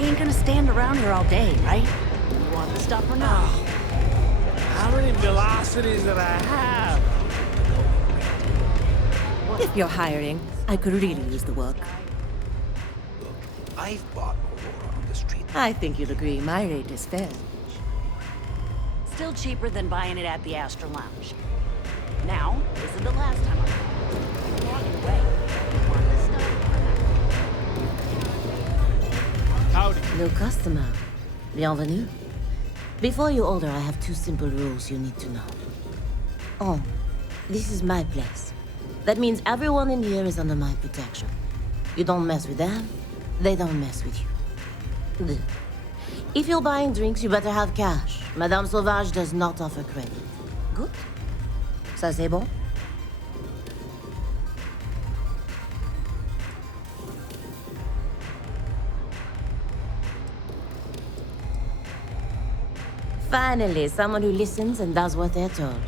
ain't gonna stand around here all day, right? You want the stuff or not? How many velocities did I have? If you're hiring, I could really use the work. Look, I've bought Aurora on the street. I think you'll agree my rate is fair. Still cheaper than buying it at the Astor Lounge. Now, this is the last time I'm walking away. You want this stuff or not? Howdy. No customer. Bienvenue. Before you order, I have 2 simple rules you need to know. Oh, this is my place. That means everyone in here is under my protection. You don't mess with them, they don't mess with you. Deux. If you're buying drinks, you better have cash. Madame Sauvage does not offer credit. Good? Ça c'est bon? Finally, someone who listens and does what they're told.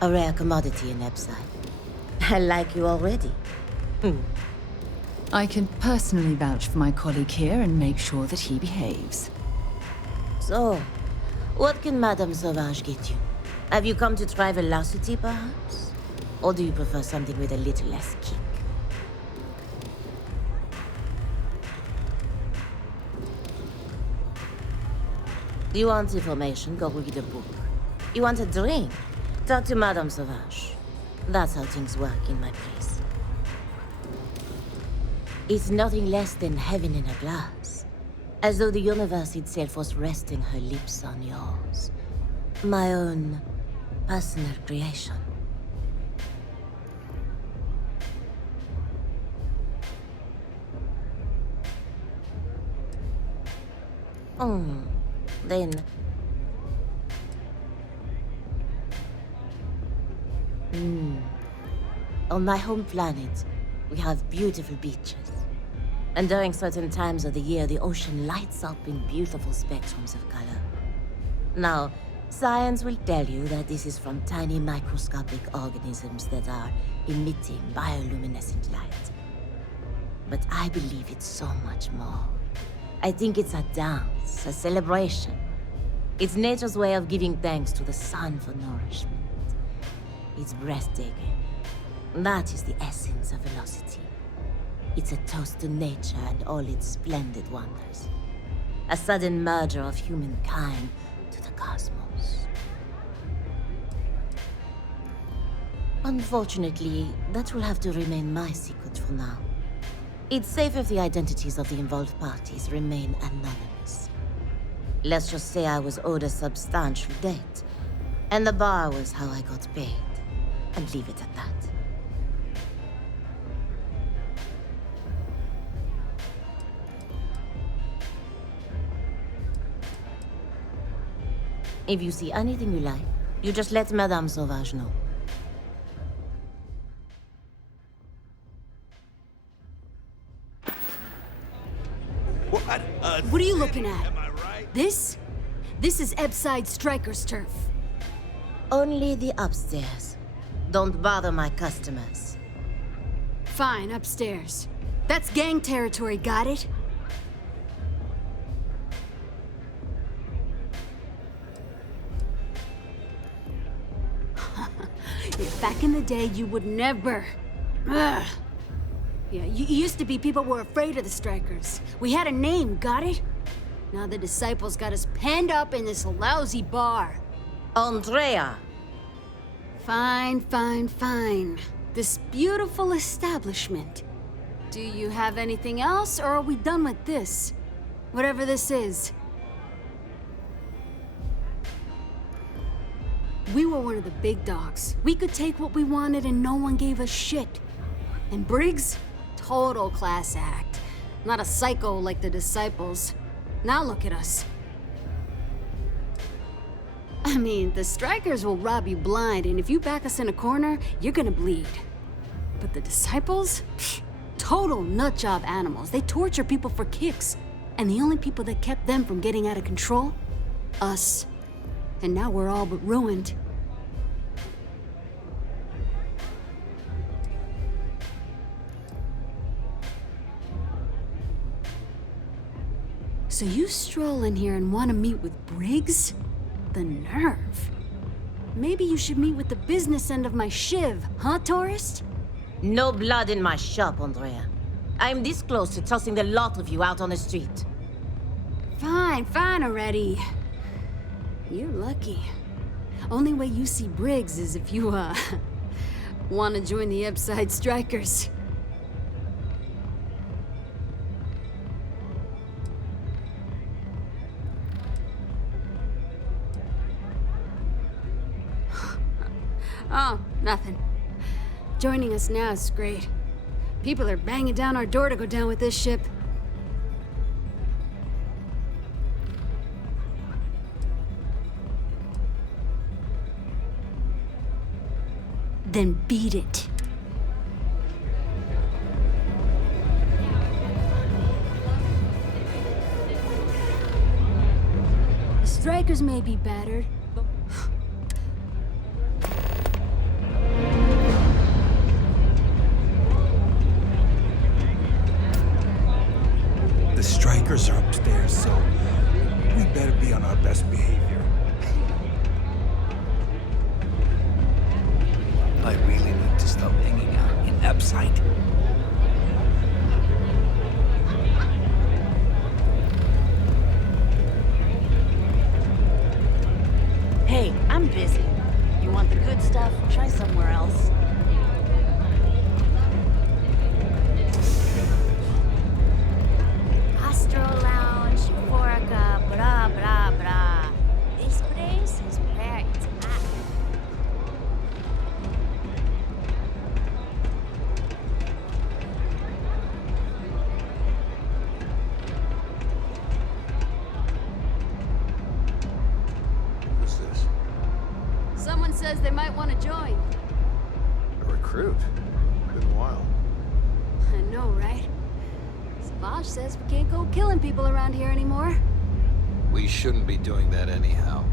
A rare commodity in Epside. I like you already. I can personally vouch for my colleague here and make sure that he behaves. So, what can Madame Sauvage get you? Have you come to try velocity, perhaps? Or do you prefer something with a little less kick? You want information? Go read a book. You want a drink? Talk to Madame Sauvage. That's how things work in my place. It's nothing less than heaven in a glass. As though the universe itself was resting her lips on yours. My own personal creation. Then... On my home planet, we have beautiful beaches. And during certain times of the year, the ocean lights up in beautiful spectrums of color. Now, science will tell you that this is from tiny microscopic organisms that are emitting bioluminescent light. But I believe it's so much more. I think it's a dance, a celebration. It's nature's way of giving thanks to the sun for nourishment. It's breathtaking. That is the essence of velocity. It's a toast to nature and all its splendid wonders. A sudden merger of humankind to the cosmos. Unfortunately, that will have to remain my secret for now. It's safe if the identities of the involved parties remain anonymous. Let's just say I was owed a substantial debt, and the bar was how I got paid, and leave it at that. If you see anything you like, you just let Madame Sauvage know. What are you looking at? Am I right? This? This is Epside Striker's turf. Only the upstairs. Don't bother my customers. Fine, upstairs. That's gang territory, got it? Back in the day, you would never... Ugh. Yeah, you used to be people were afraid of the Strikers. We had a name, got it? Now the Disciples got us penned up in this lousy bar. Andrea! Fine, fine, fine. This beautiful establishment. Do you have anything else, or are we done with this? Whatever this is. We were one of the big dogs. We could take what we wanted and no one gave us shit. And Briggs? Total class act. Not a psycho like the Disciples. Now look at us. I mean, the Strikers will rob you blind, and if you back us in a corner, you're gonna bleed. But the Disciples? Pfft, total nutjob animals. They torture people for kicks. And the only people that kept them from getting out of control? Us. And now we're all but ruined. So you stroll in here and want to meet with Briggs? The nerve. Maybe you should meet with the business end of my shiv, huh, tourist? No blood in my shop, Andrea. I'm this close to tossing the lot of you out on the street. Fine, fine already. You're lucky. Only way you see Briggs is if you, want to join the Upside Strikers. Oh, nothing. Joining us now is great. People are banging down our door to go down with this ship. Then beat it. The strikers may be battered, but... The strikers are upstairs, so we better be on our best behavior. I really need to stop hanging out in Upside. Hey, I'm busy. You want the good stuff? Try somewhere else. Astro Lounge, Euphorica, blah, blah, blah. This place is where it's at. Who's this? Someone says they might want to join. A recruit? Been a while. I know, right? Savage says we can't go killing people around here anymore. We shouldn't be doing that anyhow.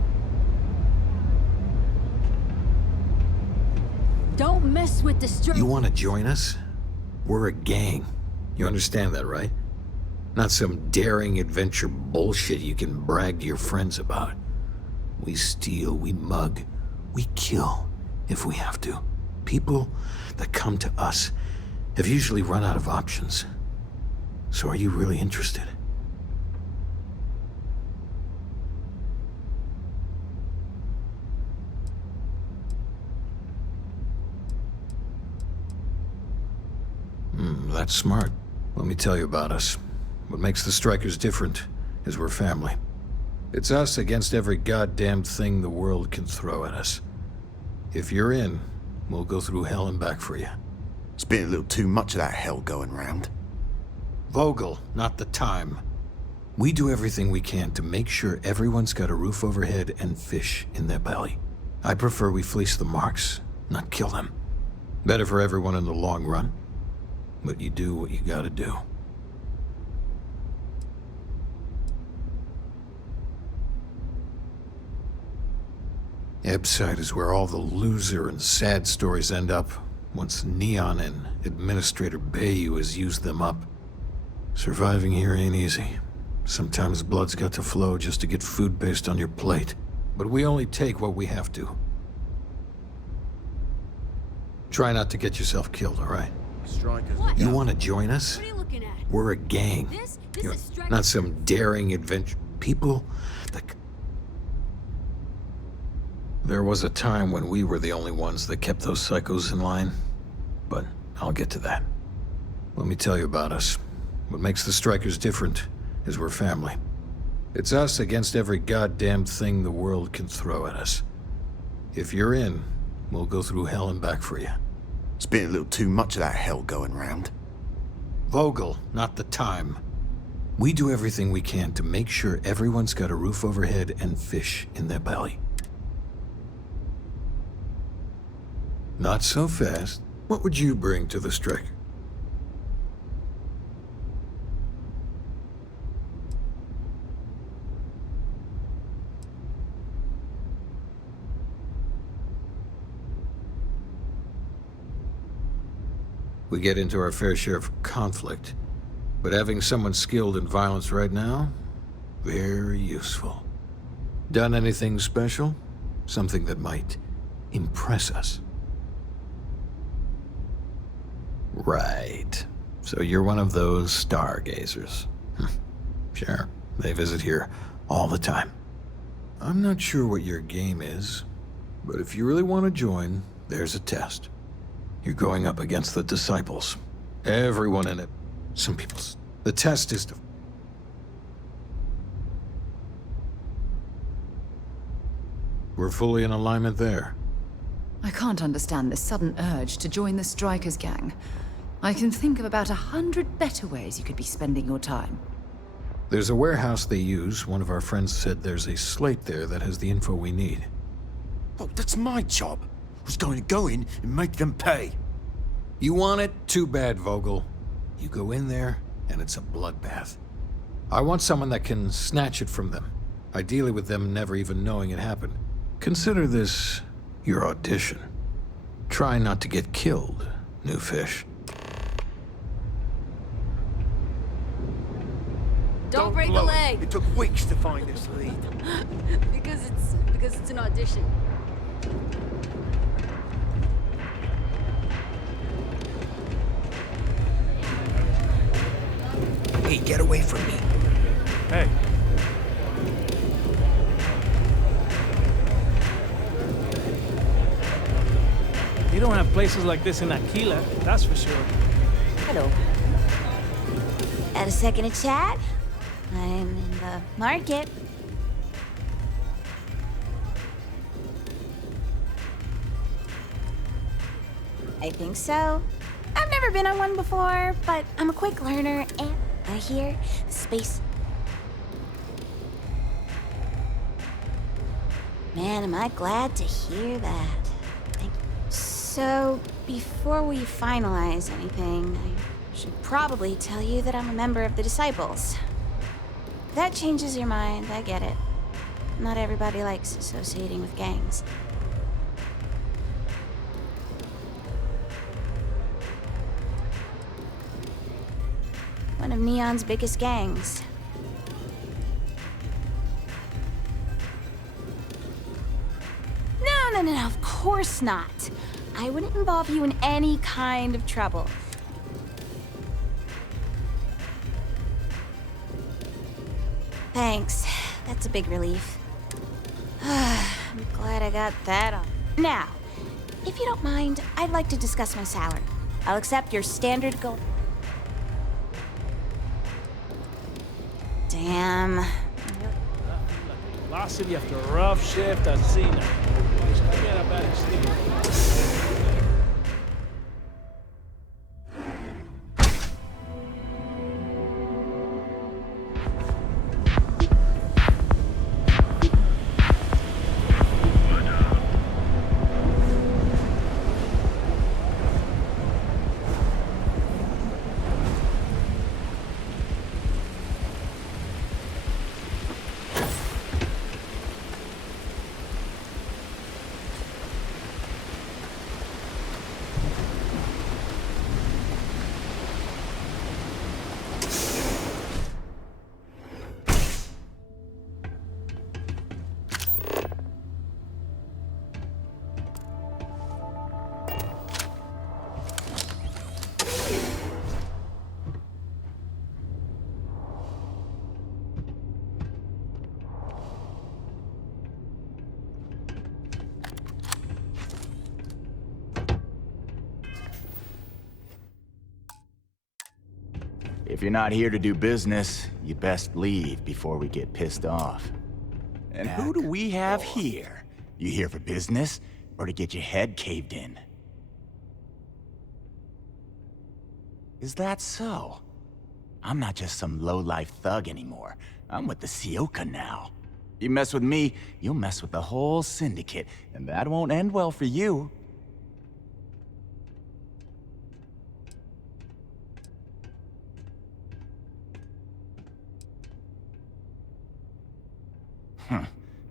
Don't mess with the You want to join us? We're a gang. You understand that, right? Not some daring adventure bullshit you can brag to your friends about. We steal, we mug, we kill if we have to. People that come to us have usually run out of options. So are you really interested? That's smart. Let me tell you about us. What makes the Strikers different is we're family. It's us against every goddamn thing the world can throw at us. If you're in, we'll go through hell and back for you. It's been a little too much of that hell going round. Vogel, not the time. We do everything we can to make sure everyone's got a roof overhead and fish in their belly. I prefer we fleece the marks, not kill them. Better for everyone in the long run. But you do what you gotta do. Ebside is where all the loser and sad stories end up once Neon and Administrator Bayou has used them up. Surviving here ain't easy. Sometimes blood's got to flow just to get food based on your plate. But we only take what we have to. Try not to get yourself killed, all right? What? You want to join us? What are you looking at? We're a gang. This You're is strike. not some daring adventure. People that... There was a time when we were the only ones that kept those psychos in line. But I'll get to that. Let me tell you about us. What makes the Strikers different is we're family. It's us against every goddamn thing the world can throw at us. If you're in, we'll go through hell and back for you. It's been a little too much of that hell going round. Vogel, not the time. We do everything we can to make sure everyone's got a roof overhead and fish in their belly. Not so fast. What would you bring to the strike? We get into our fair share of conflict, but having someone skilled in violence right now, Very useful. Done anything special? Something that might impress us? Right. So you're one of those stargazers. Sure, they visit here all the time. I'm not sure what your game is, but if you really want to join, there's a test. You're going up against the Disciples. Everyone in it. Some people's. The test is to... We're fully in alignment there. I can't understand this sudden urge to join the Strikers gang. I can think of about 100 better ways you could be spending your time. There's a warehouse they use. One of our friends said there's a slate there that has the info we need. Oh, that's my job. I was going to go in and make them pay. You want it? Too bad, Vogel. You go in there, and it's a bloodbath. I want someone that can snatch it from them. Ideally with them never even knowing it happened. Consider this your audition. Try not to get killed, new fish. Don't break the leg. It took weeks to find this lead. because it's an audition. Hey, get away from me. Hey. You don't have places like this in Aquila, that's for sure. Hello. Had a second to chat? I'm in the market. I think so. I've never been on one before, but I'm a quick learner, and I hear the space. Man, am I glad to hear that. Thank you. So, before we finalize anything, I should probably tell you that I'm a member of the Disciples. If that changes your mind, I get it. Not everybody likes associating with gangs. One of Neon's biggest gangs. No, of course not. I wouldn't involve you in any kind of trouble. Thanks. That's a big relief. I'm glad I got that on. Now, if you don't mind, I'd like to discuss my salary. I'll accept your standard goal. Damn. Velocity after a rough shift at Cena. Just forget about it, Steve. If you're not here to do business, you'd best leave before we get pissed off. And who do we have here? You here for business, or to get your head caved in? Is that so? I'm not just some low-life thug anymore. I'm with the Sioka now. You mess with me, you'll mess with the whole syndicate, and that won't end well for you.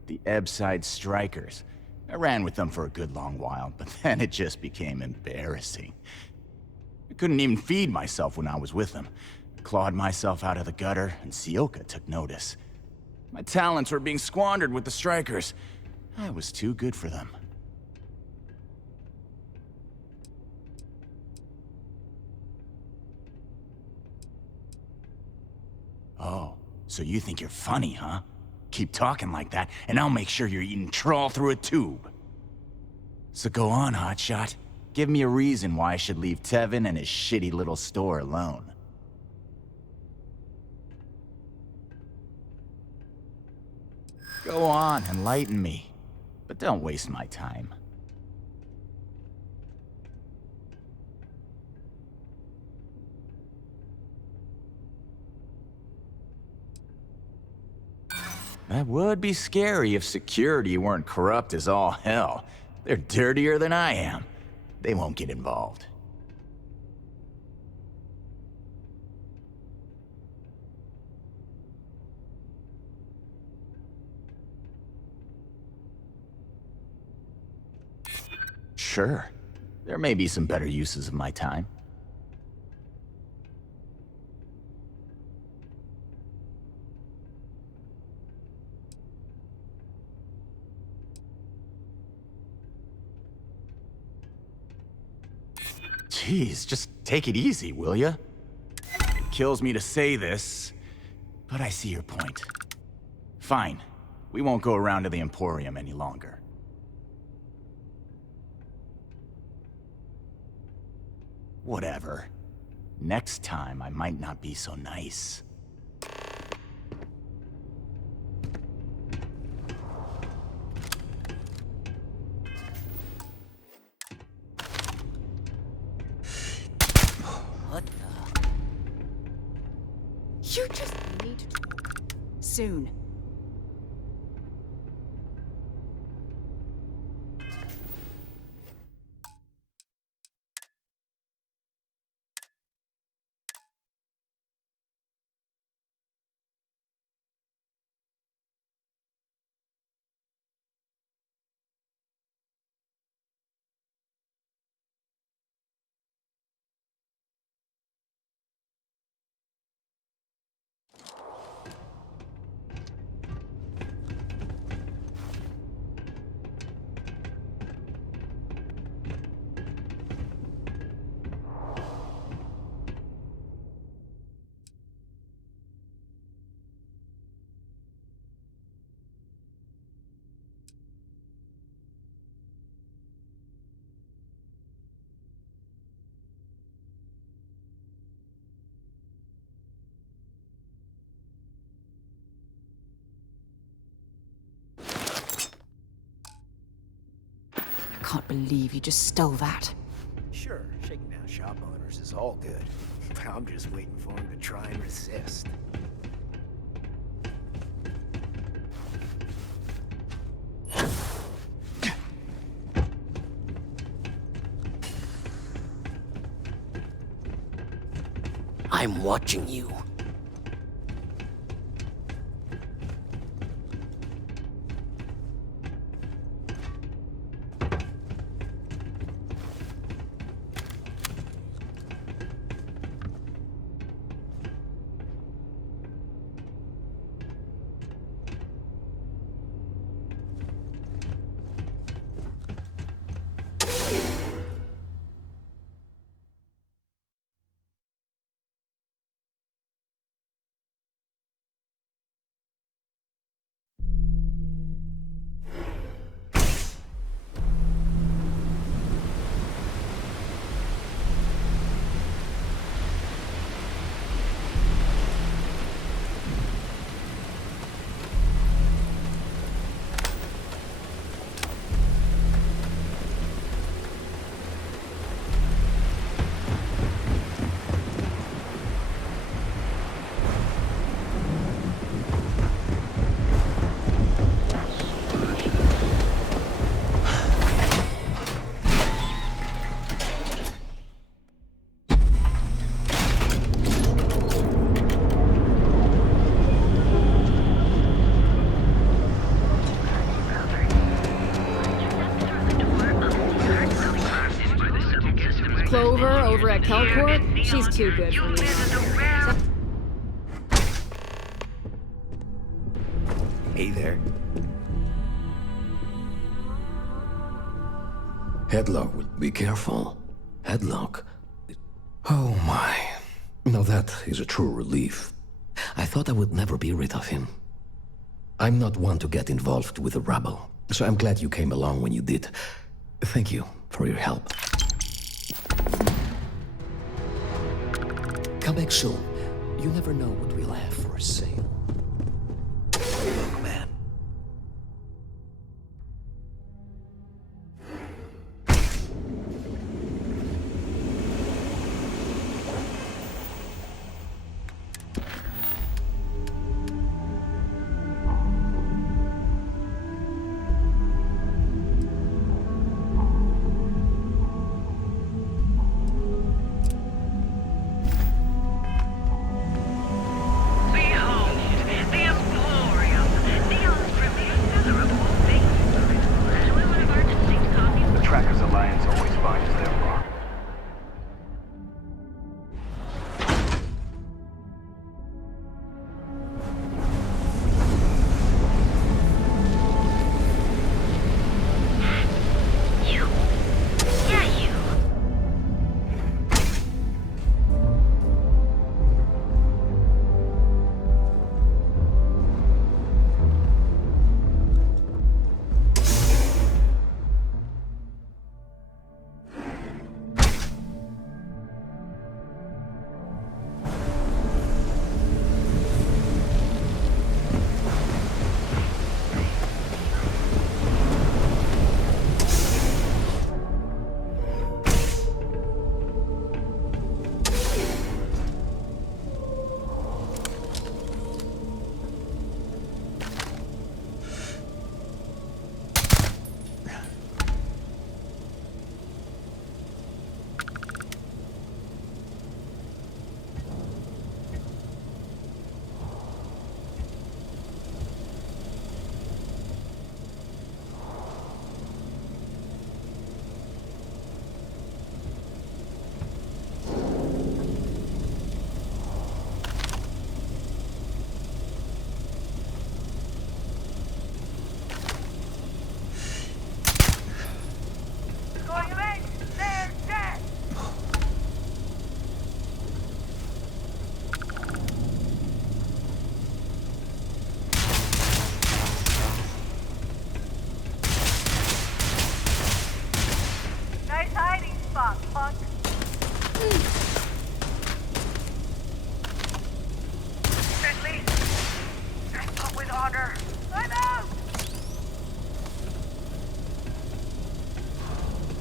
The Ebbside Strikers. I ran with them for a good long while, but then it just became embarrassing. I couldn't even feed myself when I was with them. I clawed myself out of the gutter, and Sioka took notice. My talents were being squandered with the strikers. I was too good for them. Oh, so you think you're funny, huh? Keep talking like that, and I'll make sure you're eating trawl through a tube. So go on, hotshot. Give me a reason why I should leave Tevin and his shitty little store alone. Go on, enlighten me. But don't waste my time. That would be scary if security weren't corrupt as all hell. They're dirtier than I am. They won't get involved. Sure. There may be some better uses of my time. Jeez, just take it easy, will ya? It kills me to say this, but I see your point. Fine. We won't go around to the Emporium any longer. Whatever. Next time, I might not be so nice. What the? You just need to talk. Soon. Can't believe you just stole that. Sure, shaking down shop owners is all good. But I'm just waiting for him to try and resist. I'm watching you. Clover over at Kelcourt, she's too good for me. Hey there. Headlock will be careful. Headlock. Oh my. Now that is a true relief. I thought I would never be rid of him. I'm not one to get involved with the rabble, so I'm glad you came along when you did. Thank you for your help. Come back soon. You never know what we'll have for a sale. Man.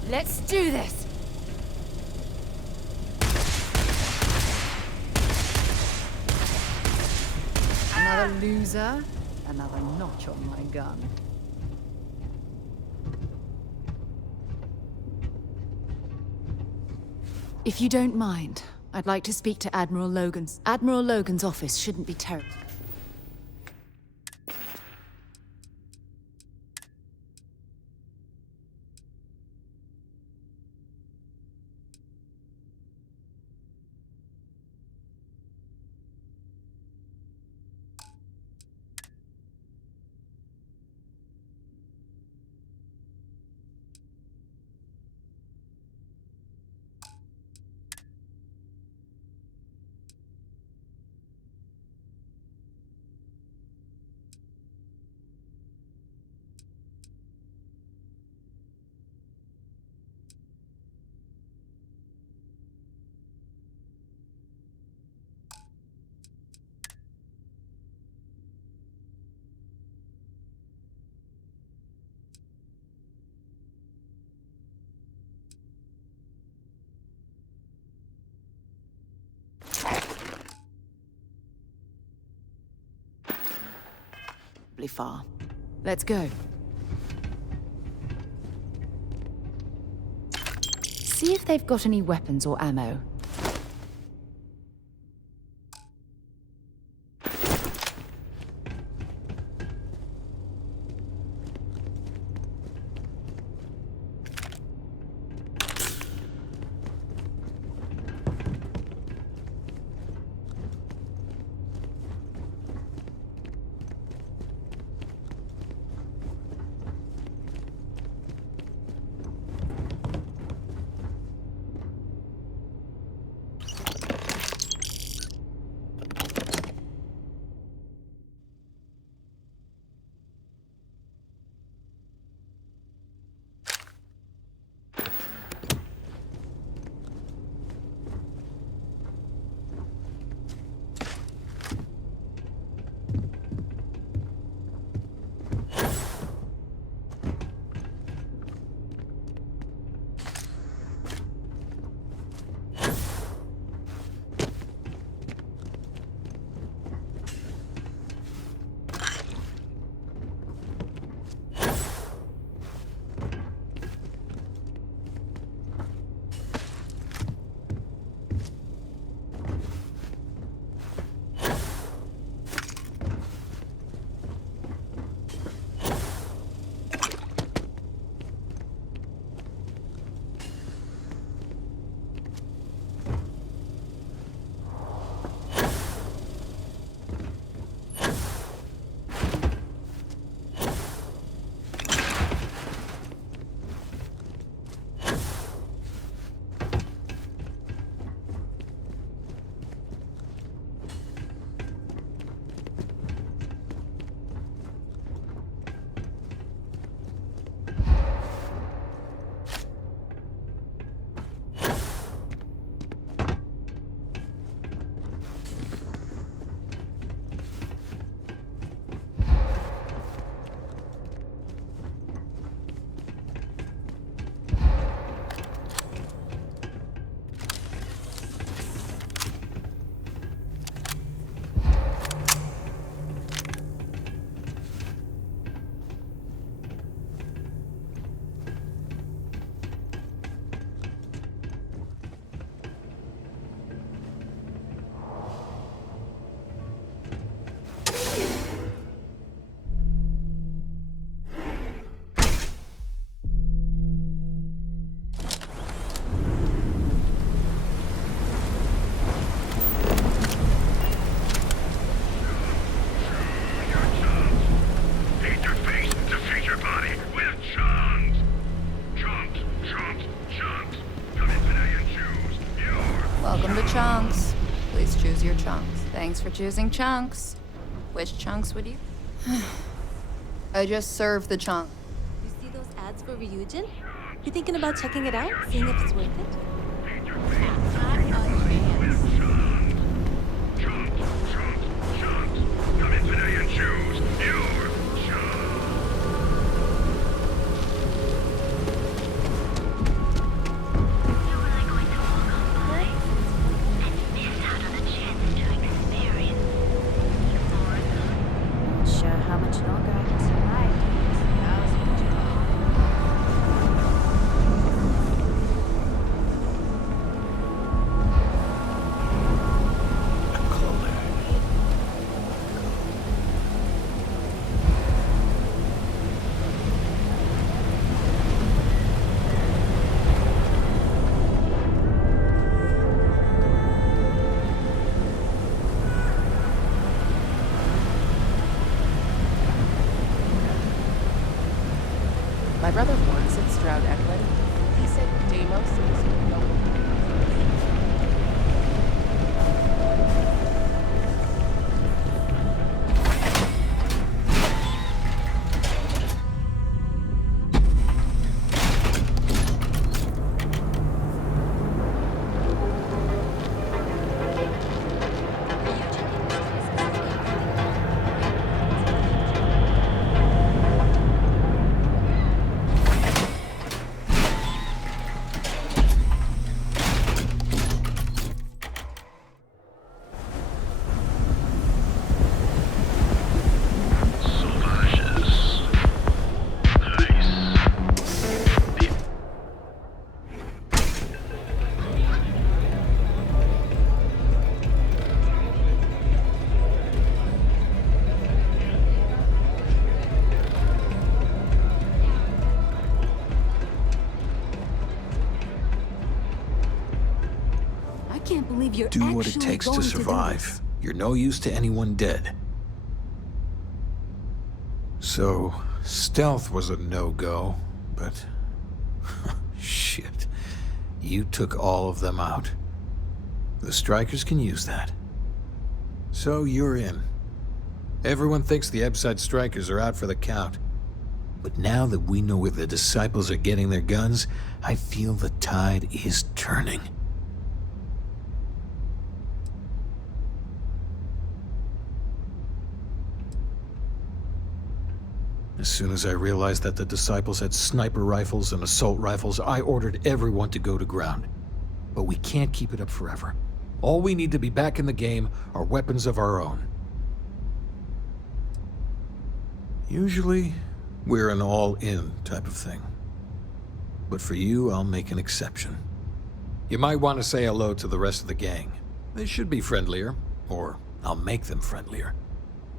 Let's do this! Another loser, another notch on my gun. If you don't mind, I'd like to speak to Admiral Logan's. Admiral Logan's office shouldn't be terrible. Far. Let's go. See if they've got any weapons or ammo. Please choose your chunks. Thanks for choosing chunks. Which chunks would you? I just served the chunk. You see those ads for Ryujin? You thinking about checking it out? Seeing if it's worth it? Not sure how much longer I can survive. My brother works at Stroud Eklund. He said Deimos is no. I can't believe you're Do what it actually takes going to do survive. this. You're no use to anyone dead. So, stealth was a no-go, but... shit. You took all of them out. The strikers can use that. So you're in. Everyone thinks the Ebside strikers are out for the count. But now that we know where the disciples are getting their guns, I feel the tide is turning. As soon as I realized that the disciples had sniper rifles and assault rifles, I ordered everyone to go to ground. But we can't keep it up forever. All we need to be back in the game are weapons of our own. Usually, we're an all-in type of thing. But for you, I'll make an exception. You might want to say hello to the rest of the gang. They should be friendlier, or I'll make them friendlier.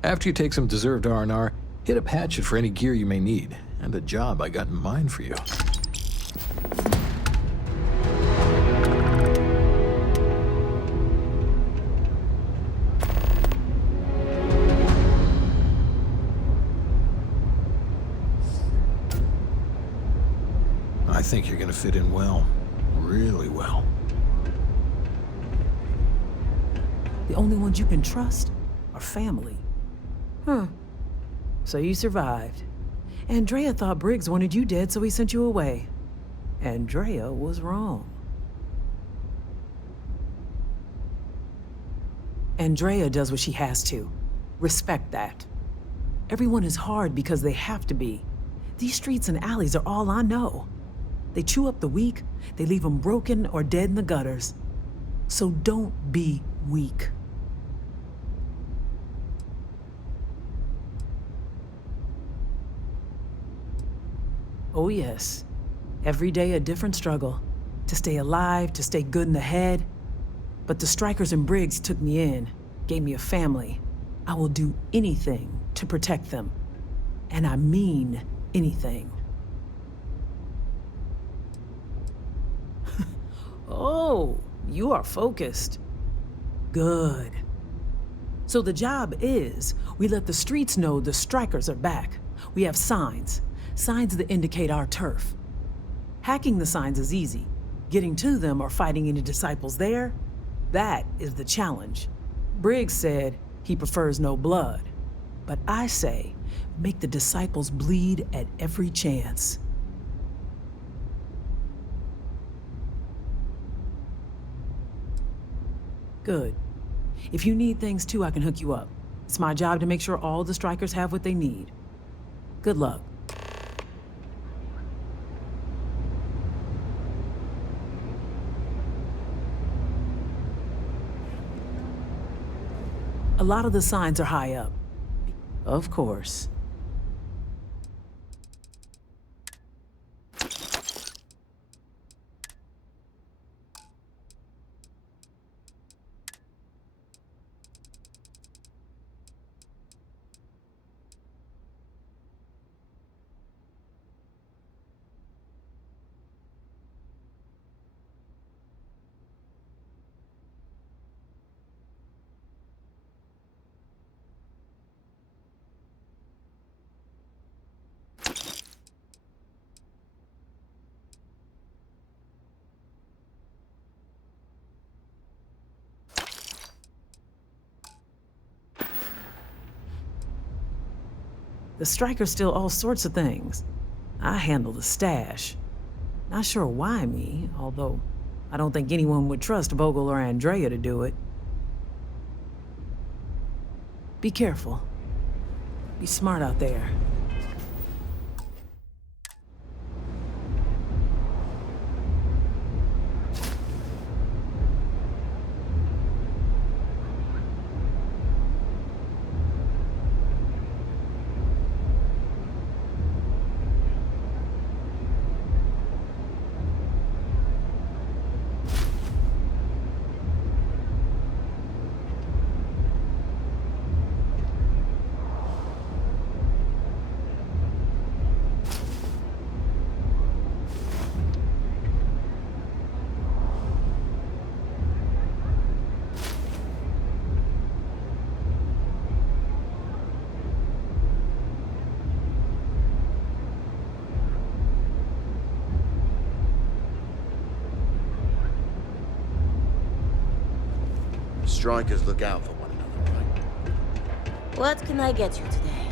After you take some deserved R&R, hit up Hatchet for any gear you may need, and a job I got in mind for you. I think you're gonna fit in well. Really well. The only ones you can trust are family. Huh. So you survived. Andrea thought Briggs wanted you dead, so he sent you away. Andrea was wrong. Andrea does what she has to. Respect that. Everyone is hard because they have to be. These streets and alleys are all I know. They chew up the weak, they leave them broken or dead in the gutters. So don't be weak. Oh yes, every day a different struggle. To stay alive, to stay good in the head. But the strikers and Briggs took me in, gave me a family. I will do anything to protect them. And I mean anything. Oh, you are focused. Good. So the job is, we let the streets know the strikers are back. We have signs that indicate our turf. Hacking the signs is easy. Getting to them or fighting any disciples there, That is the challenge. Briggs said he prefers no blood. But I say, make the disciples bleed at every chance. Good. If you need things too, I can hook you up. It's my job to make sure all the strikers have what they need. Good luck. A lot of the signs are high up. Of course. The strikers steal all sorts of things. I handle the stash. Not sure why me, although I don't think anyone would trust Vogel or Andrea to do it. Be careful. Be smart out there. Strikers look out for one another, right? What can I get you today?